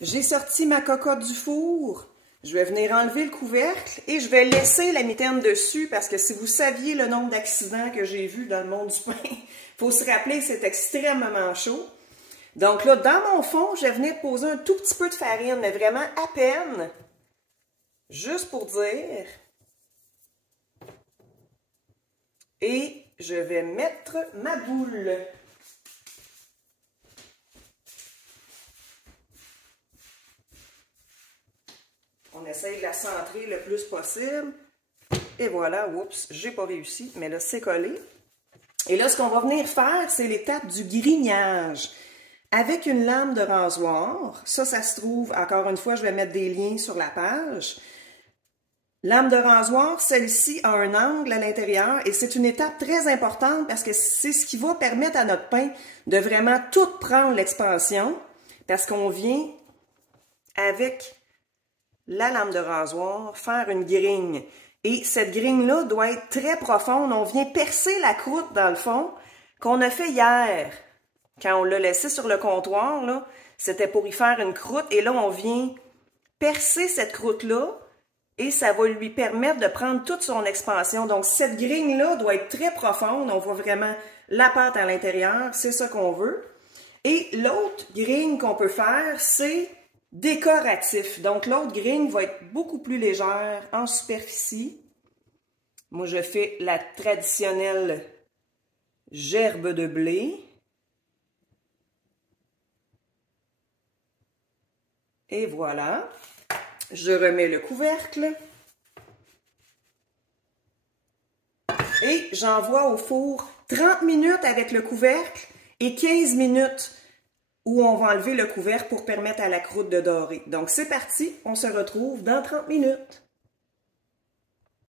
J'ai sorti ma cocotte du four. Je vais venir enlever le couvercle et je vais laisser la mitaine dessus parce que si vous saviez le nombre d'accidents que j'ai vus dans le monde du pain, il faut se rappeler que c'est extrêmement chaud. Donc là, dans mon fond, je vais venir poser un tout petit peu de farine, mais vraiment à peine, juste pour dire. Et je vais mettre ma boule. On essaye de la centrer le plus possible. Et voilà, oups, j'ai pas réussi, mais là, c'est collé. Et là, ce qu'on va venir faire, c'est l'étape du grignage. Avec une lame de rasoir, ça se trouve, encore une fois, je vais mettre des liens sur la page. Lame de rasoir, celle-ci a un angle à l'intérieur et c'est une étape très importante parce que c'est ce qui va permettre à notre pain de vraiment tout prendre l'expansion parce qu'on vient avec la lame de rasoir faire une grigne. Et cette grigne-là doit être très profonde. On vient percer la croûte dans le fond qu'on a fait hier. Quand on l'a laissé sur le comptoir, là, c'était pour y faire une croûte et là, on vient percer cette croûte-là et ça va lui permettre de prendre toute son expansion. Donc, cette grigne-là doit être très profonde. On voit vraiment la pâte à l'intérieur. C'est ça qu'on veut. Et l'autre grigne qu'on peut faire, c'est décoratif. Donc, l'autre grigne va être beaucoup plus légère en superficie. Moi, je fais la traditionnelle gerbe de blé. Et voilà. Je remets le couvercle. Et j'envoie au four 30 minutes avec le couvercle et 15 minutes où on va enlever le couvercle pour permettre à la croûte de dorer. Donc, c'est parti. On se retrouve dans 30 minutes.